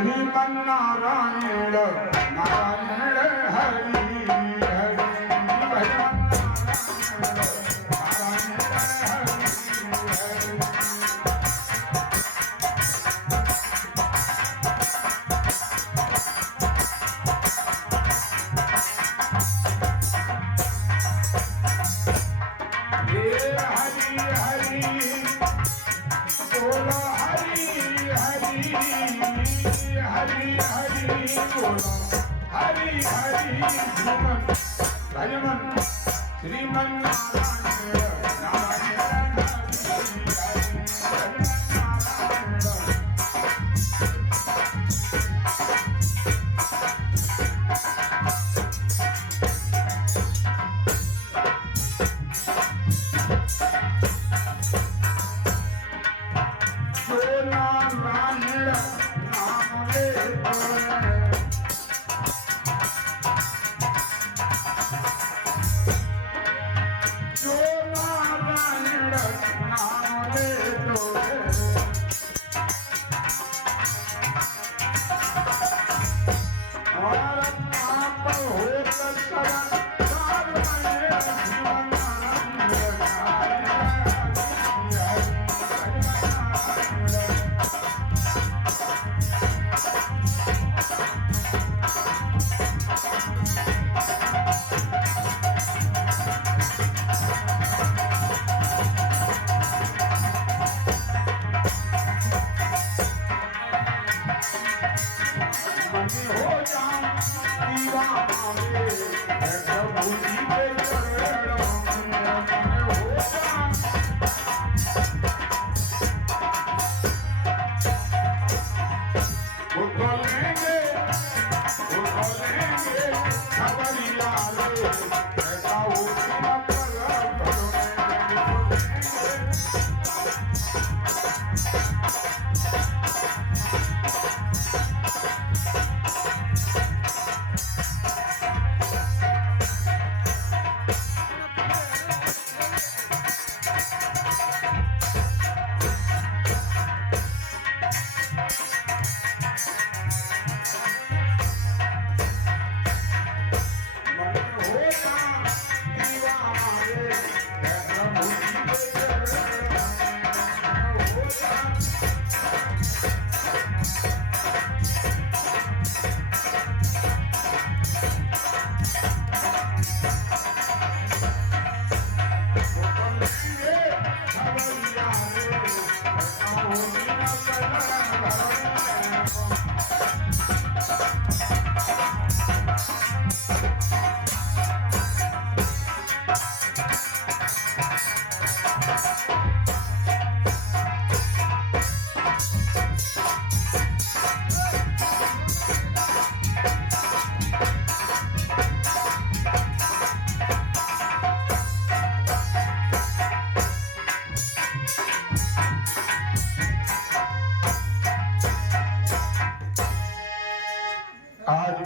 श्रीमन्नारायण नारायण हरि हरि भजन नारायण हरि हरि। हरि हरि भजन श्रीमन्नारायण नारायण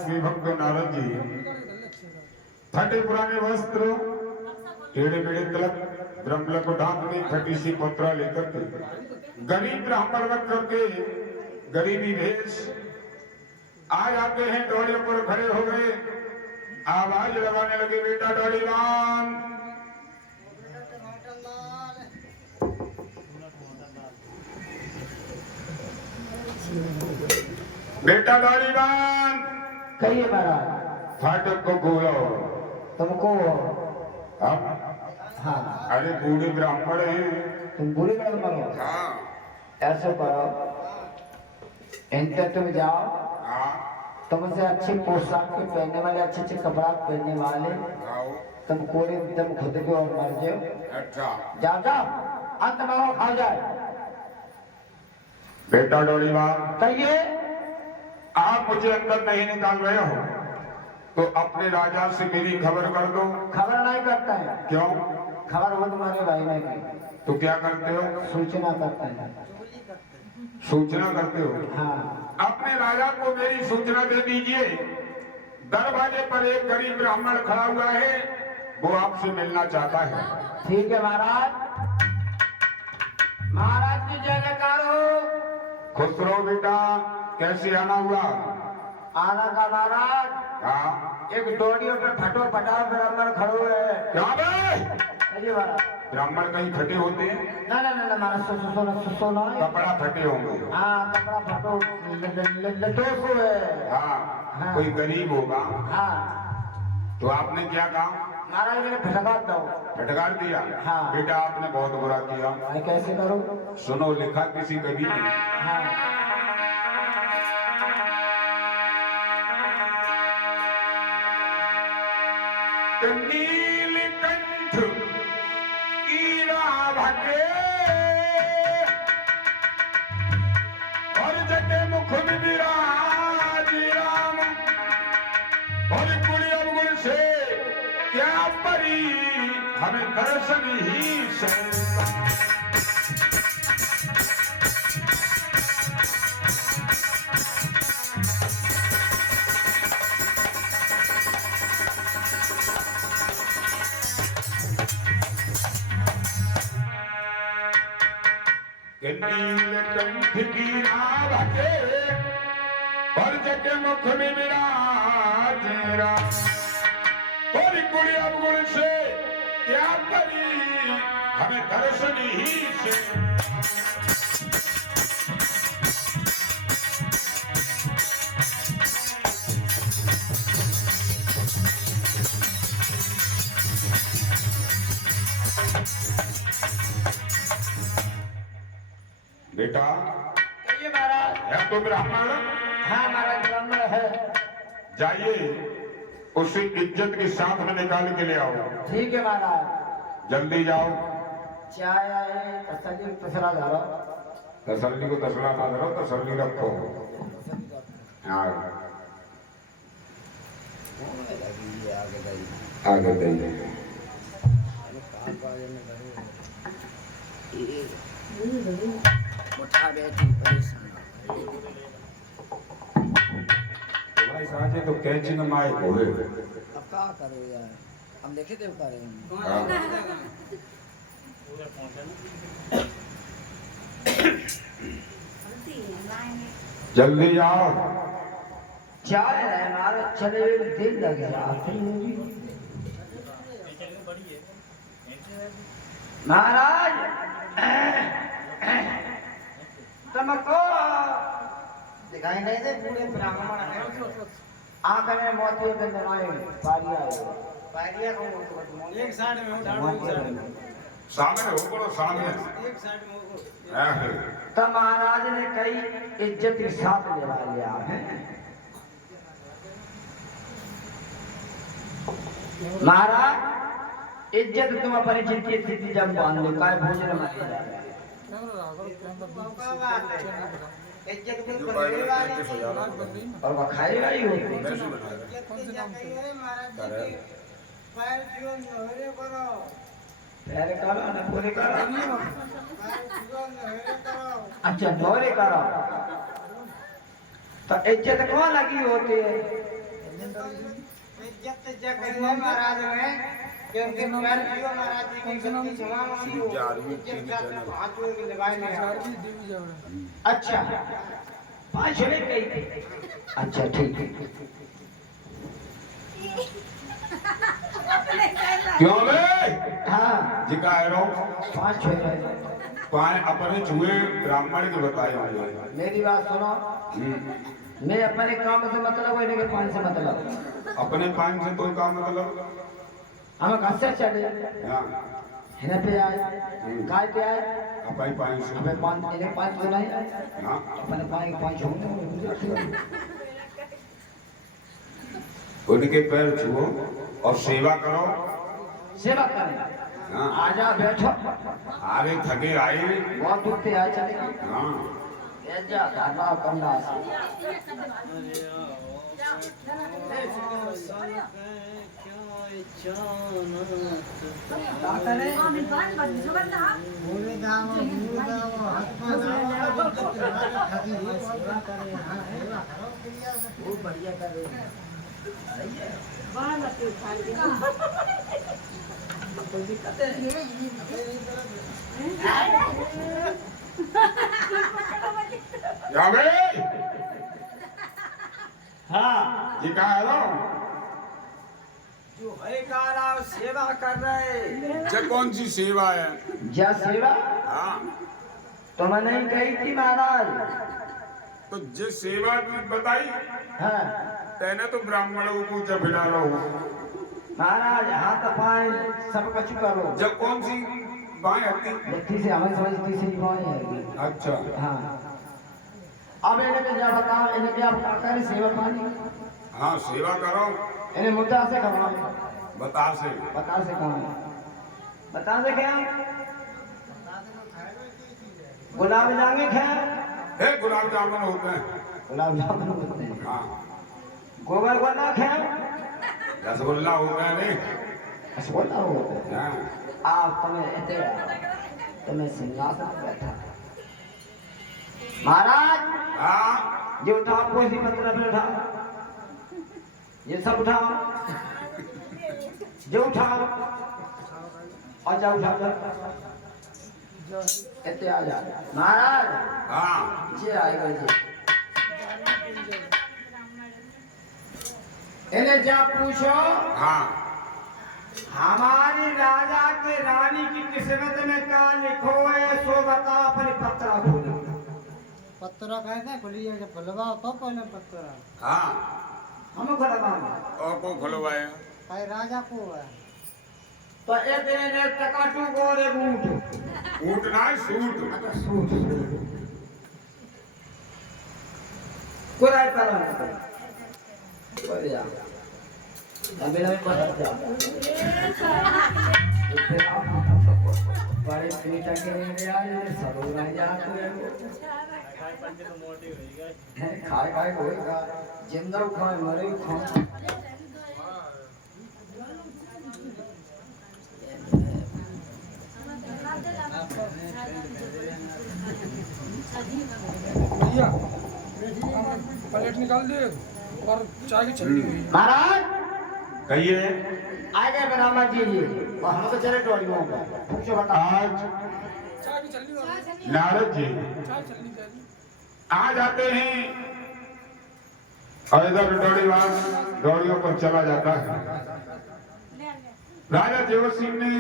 विभक्त नारद जी फटे पुराने वस्त्र टेढ़े मेढ़े तिलक ब्रह्मलक ढांक में फटी सी पत्रा लेकर के गरीब ब्राह्मण रख करके गरीबी भेष आ जाते हैं। डोलियों पर खड़े हो गए, आवाज लगाने लगे, बेटा डोलीवान, बेटा डोलीवान, कहिए महाराज। फाटक को खोलो। तुमको हम? हाँ, अरे बूढ़े ब्राह्मण हैं। तुम बुरे ब्राह्मण हो? हाँ। ऐसे करो, इनके तुम जाओ, हाँ। तुमसे अच्छी पोशाक के पहनने वाले, अच्छे अच्छे कपड़ा पहनने वाले, तुम कोड़े तुम खुद के और मर जाओ। अच्छा, जाओ जाओ, अंत मारो खा जाए। बेटा डोलीवान, कहिए। आप मुझे अंदर नहीं निकाल रहे हो तो अपने राजा से मेरी खबर कर दो। खबर नहीं करता है। क्यों? खबर वो तुम्हारे भाई ने की। तो क्या करते हो? सूचना करता है। सूचना करते हो? हाँ। अपने राजा को मेरी सूचना दे दीजिए। दरवाजे पर एक गरीब ब्राह्मण खड़ा हुआ है, वो आपसे मिलना चाहता है। ठीक है महाराज। महाराज की जय जयकार हो। खुश रहो बेटा। कैसे आना हुआ? आना का महाराज हाँ एक डोरियों पे फटो फटा ब्राह्मण खड़ो है। क्या बे? अरे महाराज ब्राह्मण कहीं फटे होते हैं? ना ना ना महाराज सुनो कपड़ा फटे होंगे। हाँ कपड़ा फटो लटोस है। हाँ हाँ। कोई गरीब होगा। हाँ तो आपने क्या कहा? महाराज मैंने फटकार दो। फटकार दिया? हाँ। बेटा आपने बहुत बुरा किया। मैं कैसे करूँ? सुनो, लिखा किसी कवि ने, हाँ नीलकंठ कीड़ा भगे और जटे मुख में विराज राम और कुड़ी अवगुण से क्या परी हमें दर्शन ही से। नीलकंठ की भगे और जटे मुख में विराज राम और कुड़ी अवगुण से क्या परी हमें दर्शन ही से। बेटा ये महाराज है तो ब्राह्मण। हाँ महाराज ब्राह्मण है। जाइए उसे इज्जत के साथ में निकाल के ले आओ। ठीक है महाराज। जल्दी जाओ। चाय आए तसल्ली तसला धरो। तसल्ली को तसला ना धरो, तसल्ली रखो। हाँ आगे जाइए। उठा बैठी परेशान। भाई साजे तो कैची न माए होए। अब क्या करो यार, हम देखे थे उतारे। जल्दी जाओ। चाय है हमारे चले दिन लग गया। महाराज तुमको दिखाई नहीं दे पूरे ब्राह्मण है। आंख में मोती के जमाए पारिया को एक साइड में सामने हो बोलो, सामने। एक साइड में हाँ। तो महाराज ने कई इज्जत के साथ लेवा लिया है। महाराज इज्जत तुम अपनी जितनी स्थिति जब मान लो काय भोजन मारे और वो खाएगा ही होती। पैर करो ना पूरे करो। अच्छा नोरे करो तो इज्जत कौन लगी होती है? इज्जत जगह महाराज में क्योंकि पैर क्यों महाराज जी की गलती क्षमा मांगो। इज्जत का हाथ जोड़ के लगाए नहीं। अच्छा पांच में कही थी। अच्छा ठीक है। क्यों बे? हाँ जिकायरो पांच छह पाए अपने छुए ब्राह्मण के बताए होंगे। मेरी बात सुनो। मैं अपने काम से मतलब है नहीं कि पानी से मतलब। अपने पानी से तो काम मतलब। हम घर से चले हाँ हिना पे आए गाय पे आए अपने पानी से। हमें पाँच इन्हें पाँच तो नहीं हाँ अपने पानी के पाँच होंगे। उनके पैर छुओ और सेवा करो। सेवा करें। हाँ आजा बैठो। आरे थके आए। बहुत दूर से आए चले। हाँ जा धरना करना। बढ़िया कर रहे हैं। कोई दिक्कत है? जावे हाँ ये कहा है जो है काला सेवा कर रहे ये कौन सी सेवा है? क्या सेवा हाँ तो मैं नहीं कही थी महाराज। तो जो सेवा की बताई हाँ तेने तो ब्राह्मणों को जब डालो महाराज हाथ पाए सब कुछ करो। जब कौन सी बाएं हत्ती? व्यक्ति से हमें समझती से बाएं है। अच्छा हाँ अब इन्हें क्या बताओ, इन्हें क्या करें सेवा पानी? हाँ सेवा करो। इन्हें मुद्दा से कमाओ। बता से बता से क्या गुलाब जामुन खाए? हे गुलाब जामुन होते हैं। गुलाब जामुन होते हैं। हाँ गोबर गोला खाए? रसगुल्ला होता है रे। रसगुल्ला होता है। हाँ आप तुम्हें सिंहासन पर बैठा महाराज। हाँ ये उठाओ कोसी पत्र पे उठाओ, ये सब उठाओ, जो उठाओ और जाओ उठाओ इतने आ जा महाराज। हाँ ये आएगा जी। इन्हें जा पूछो हाँ हमारी राजा के रानी की किस्मत में क्या लिखो है सो बताओ। अपने पत्रा खोलो। पत्रा कहते खुली है खुलवा तो पहले पत्रा हाँ हम खुलवा और को खुलवाया? भाई राजा को है तो एक दिन ने टकाटू गोरे बूट ऊँट ना सूट। सूट कोराई पर बढ़िया अभी नहीं पता बड़े पीटा के लिए आए सब लोग जाते खाए खाए होएगा जिंदा खाए मरे खाए। भैया प्लेट निकाल दे और चाय की छन्नी हुई। महाराज कहिए आगे बनामा दीजिए और हम तो चले डोरियों पर पूछो बता। आज चाय की छन्नी वाली नारद जी चाय छन्नी चाहिए। आ जाते हैं और इधर डोरियों पर चला जाता है। राजा देवर सिंह ने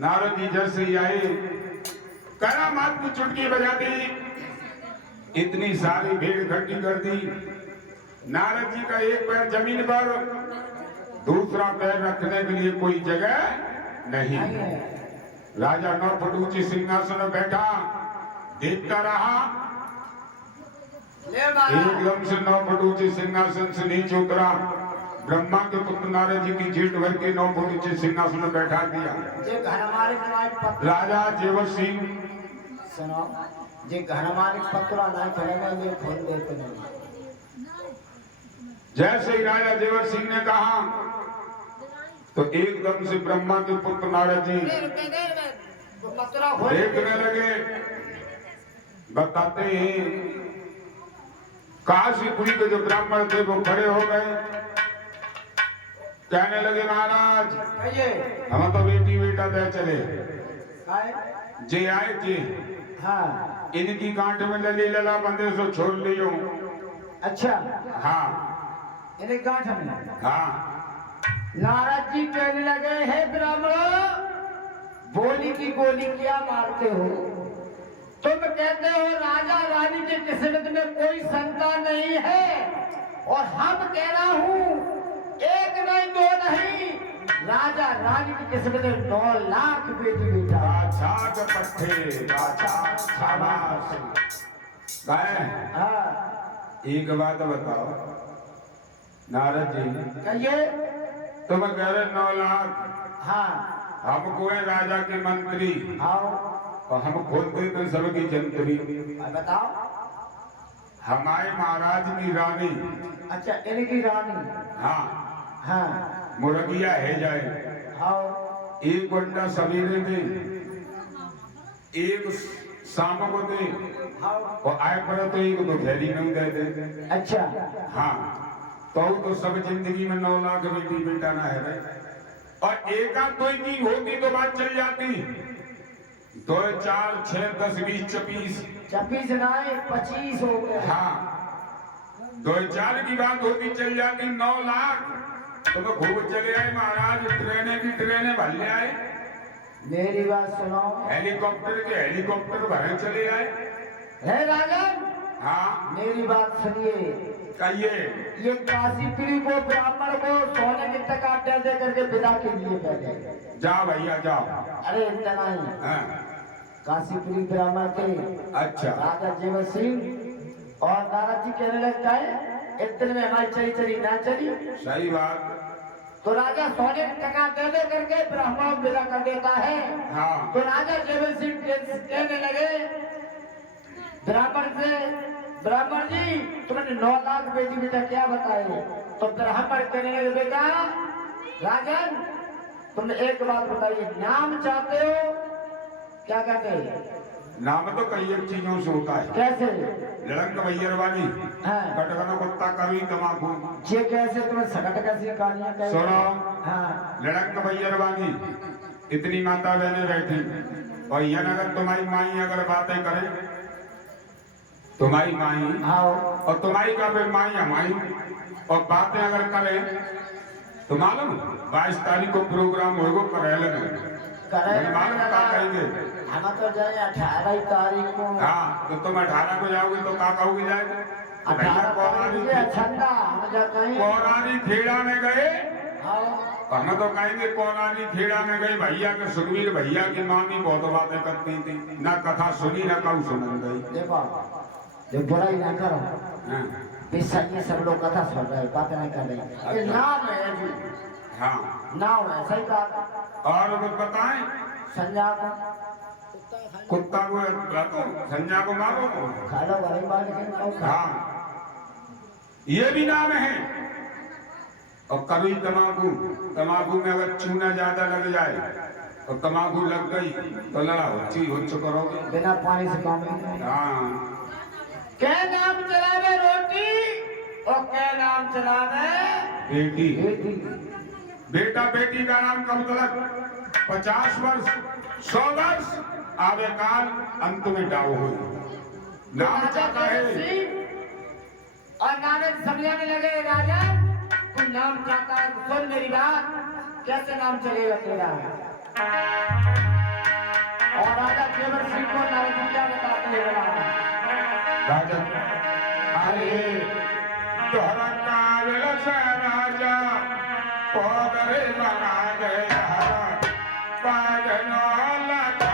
नारद जी जैसे ही आए करामात की चुटकी बजा दी, इतनी सारी भीड़ इकट्ठी कर दी। नारद जी का एक पैर जमीन पर, दूसरा पैर रखने के लिए कोई जगह नहीं। राजा 9 फुट ऊंचे सिंहासन में बैठा देखता रहा। एकदम से 9 फुट ऊंचे सिंहासन से नीचे उतरा। ब्रह्मा के पुत्र नारद जी की जीट भर के 9 फुट ऊंचे सिंहासन में बैठा दिया। राजा जेवर सिंह सुनो जे घर मालिक पत्रा नहीं खोलेगा ये खोल देते नहीं। जैसे ही राजा जेवर सिंह ने कहा तो एकदम से ब्रह्मा के पुत्र नारद जी देखने लगे। बताते हैं काशीपुरी के जो ब्राह्मण थे वो खड़े हो गए, कहने लगे महाराज हम तो बेटी बेटा दे चले जे आए थे। हाँ इनकी गांठ में लली लला बंदे सो छोड़ लियो। अच्छा हाँ इन्हें गांठ में। हाँ नारद जी कहने लगे हे ब्राह्मण बोली की गोली क्या मारते हो? तुम कहते हो राजा रानी की किस्मत में कोई संतान नहीं है और हम कह रहा हूँ एक नहीं दो नहीं, राजा रानी की किस्मत में 9 लाख बेटी बेटा। बादशाह के पट्टे बादशाह शाबाश। गाय हाँ एक बात बताओ नारद जी, कहिए। तुम कह रहे 9 लाख, हाँ हमको है राजा के मंत्री आओ और हम खोल देते सबकी जंत्री। बताओ। हमारे महाराज की रानी, अच्छा इनकी रानी। हाँ हाँ मुर्गिया है जाए। हाँ एक बंडा सवेरे दे, एक शाम को दे हाँ और आए पर तो एक दोपहरी में दे दे। अच्छा हाँ तो सब जिंदगी में 9 लाख बेटी बेटा ना है भाई। और एकाध कोई की होती तो बात चल जाती। 2 4 6 10 20 24 26 नहीं 25 हो गए। हाँ 2-4 की बात होती चल जाती 9 लाख तो खूब चले आए महाराज। ट्रेनें भर ले आए, मेरी बात सुनो। हेलीकॉप्टर भरे चले आए। है राजन, हाँ मेरी बात सुनिए। कहिए। ये काशीपुरी को ब्राह्मण को सोने के टका दे करके विदा के लिए पहले जाओ भैया जाओ। अरे इतना ही, हाँ, काशीपुरी ब्राह्मण के अच्छा राजा जीवन सिंह और नारद जी कहने लगता है इतने में हमारी चली ना चली। सही बात। तो राजा सोने का टका दे करके ब्राह्मण को विदा कर देता है। हाँ तो राजा जीवन सिंह कहने लगे ब्राह्मण से, ब्राह्मण जी तुमने 9 लाख बेटी बेटा क्या बताए? तो ब्राह्मण कहने लगे बेटा राजन तुमने एक बात बताइए, नाम चाहते हो? क्या कहते हैं? नाम तो कई एक चीजों से होता है। कैसे? लड़ंग भैयरवानी, हाँ। कटकना कुत्ता करी तमाकू। ये कैसे तुम्हें सकट कैसी कहानियां कह? सुनो। हाँ। लड़ंग भैयरवानी, इतनी माता बहने बैठी और ये अगर तुम्हारी माई अगर बातें करे, तुम्हारी माई आओ और तुम्हारी का भी माई हमारी और बातें अगर करे तो मालूम 22 तारीख को प्रोग्राम होगा करेले में। मालूम क्या कहेंगे? हम तो जाए 18 तारीख को। हाँ तो तुम 18 को जाओगे तो क्या कहोगे? जाएगा 18 पौरानी खेड़ा में गए। आओ हम तो कहेंगे पौरानी खेड़ा में गए भैया के सुखवीर भैया की मामी बहुत बातें करती थी, ना कथा सुनी ना कहूँ सुनन गई। देखो ये बुराई ना करो। हाँ, ये सब लोग कथा सुन रहे बातें नहीं कर रहे। ये नाम है जी, हाँ नाम है सही कहा। और कुछ बताएं? संज्ञा को कुत्ता को रखो, संज्ञा को मारो। खा लो गरीब बात लेकिन हाँ ये भी नाम है। और कभी तमाकू में अगर चूना ज्यादा लग जाए और तमाकू लग गई तो लड़ा हो करोगे बिना पानी से काम नहीं। हाँ क्या नाम चलावे रोटी और क्या नाम चलावे बेटी। बेटी। बेटा बेटी का नाम कब तक 50 वर्ष 100 वर्ष आवे काल अंत में डाव हो। नाम चाहता है और नारद समझाने लगे राजा तू नाम चाहता है, सुन मेरी बात, कैसे नाम चलेगा तेरा? और राजा केवल सिंह को नारद जी क्या बताते हैं? राजा अरे तोहरा काल से राजा पोदरे बना दे पाजनो लगा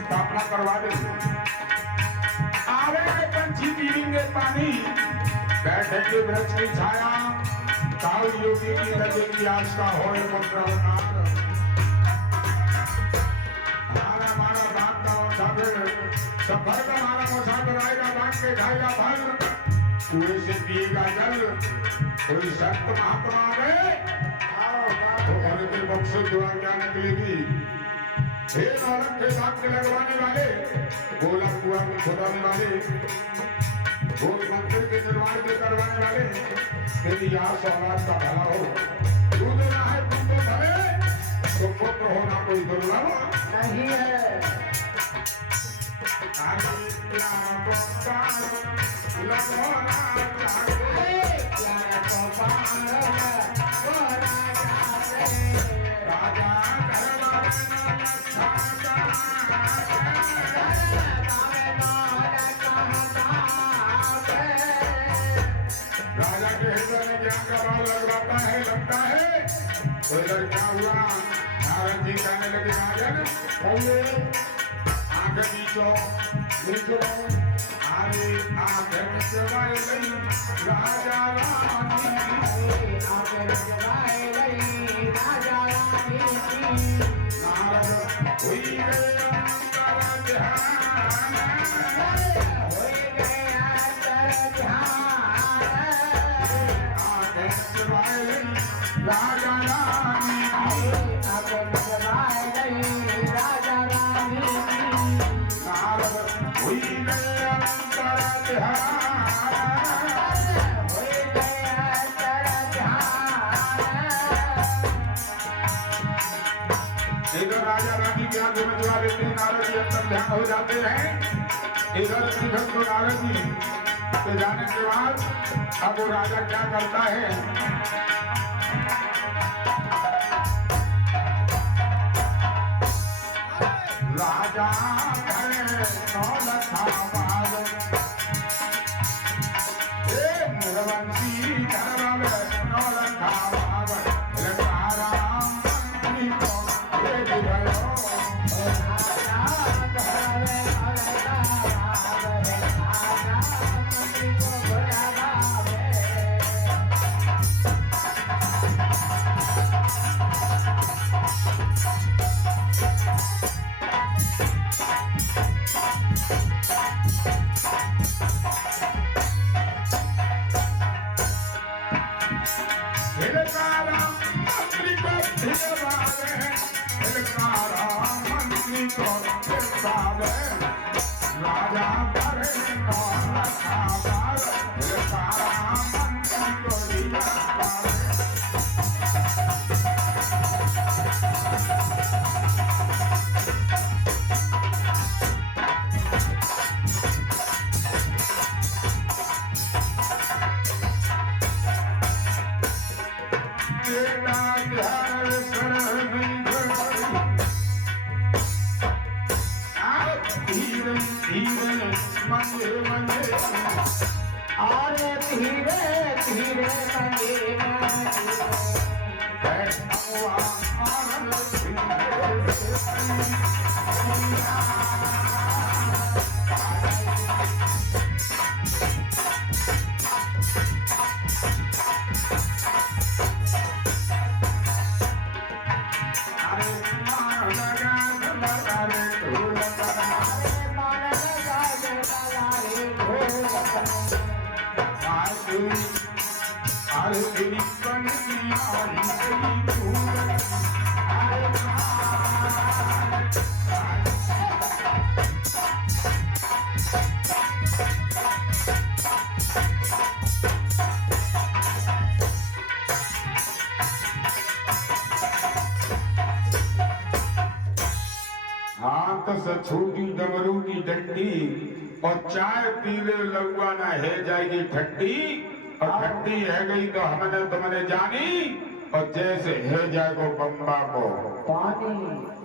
स्थापना करवा दे। आवे पंछी पीएंगे पानी, बैठेंगे वृक्ष की छाया, काल योगी की लगेगी आस्था होए पुत्र अवतार। हमारा बाप का मुसाफिर सफर का हमारा मुसाफिर आएगा, बांट के खाएगा फल, कुएं से पिएगा जल। कोई संत महात्मा आवे तो घर के बक्से दुआ ज्ञान निकलेगी। हे नौलख के दांत लगवाने वाले, गोला कुआ में खुदाने वाले, गोल मंदिर के निर्माण के करवाने वाले, तेरी आस औलाद का भला हो। तू देना है तुमको भले, तो पुत्र होना कोई दुर्लभ नहीं है। राजा के हृदय में ज्ञान का भाव लगवाता है, लगता है तो इधर क्या हुआ? नारद जी कहने लगे राजन आंख नीचो अरे आंख नीचवाए गई राजा रानी नारद हुई गए अंतर ध्यान आंख नीचवाए गई राजा रानी नारद हुई गए अंतर ध्यान इधर राजा रानी के आंख में जवा देते हैं, नारद जी अंतर ध्यान हो जाते हैं। इधर श्रीधर को नारद जी के जाने के बाद अब वो राजा क्या करता है? राजा करे नौलखा बाल, मुरवंशी धर्म नौलखा बाल, राम मंत्री को ये भयो राजा करे नौलखा बाल, राम मंत्री को दिया अरे धीरे धीरे हाथ से छोटी डमरू की डंडी और चाय पीले लौआ ना है जाएगी ठंडी और ठंडी है गई तो हमने तुमने जानी और जैसे है जाएगो बम्बा को पानी